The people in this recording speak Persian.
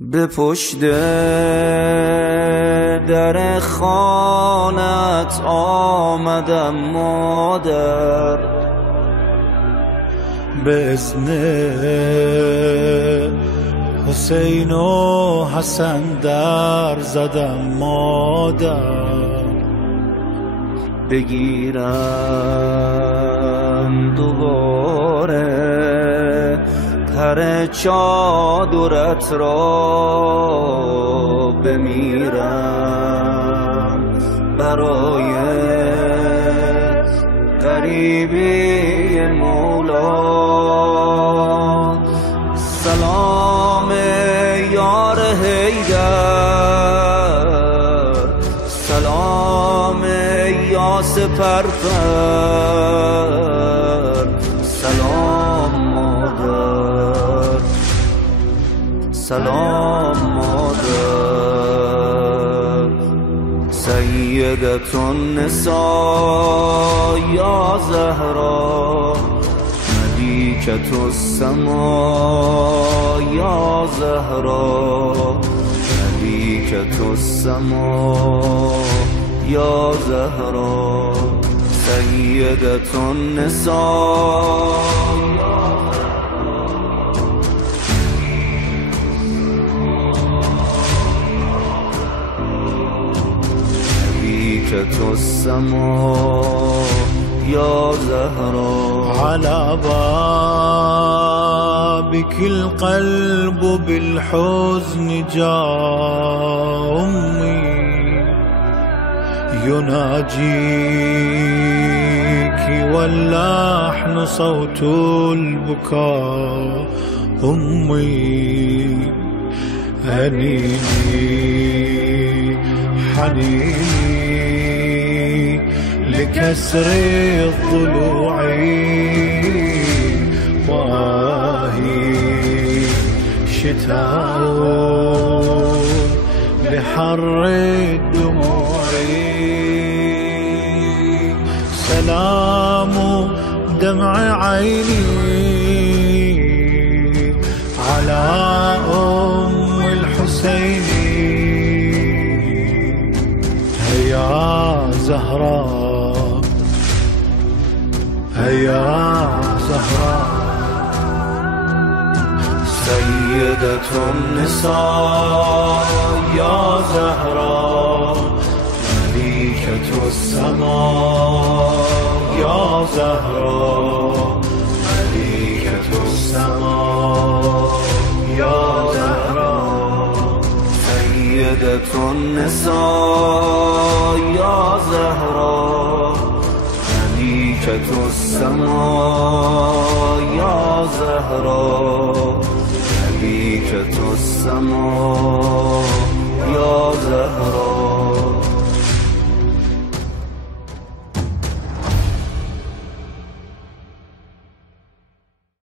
به پشت در خانت آمدم مادر، به اذن حسین و حسن در زدم مادر. بگیرم دوباره پر چادرت را بمیرم، برای غریبی مولا. سلام یار حیدر، سلام یا سپرفر، سلام مادر، سلام مادر. سیدة النساء یا زهرا، ملیکة السماء یا زهرا، ملیکة السماء یا زهرا. سیدة النساء ملیکة السماء یا زهرا. على بابك القلب بالحزن جاء أمي، يناجيك واللحن صوت البكاء. أمي أنيني حنيني لكسر الضلوع، وآهي شتاء لحر الدموع. سلام دمع عيني على أم الحسين، هيا زهراء، هيا زهراء. سيدة النساء يا زهراء، مليكة السماء يا زهراء، مليكة السماء يا زهراء. سيدة النساء يا زهراء، مليكة السماء يا زهراء، مليكة السماء يا زهراء.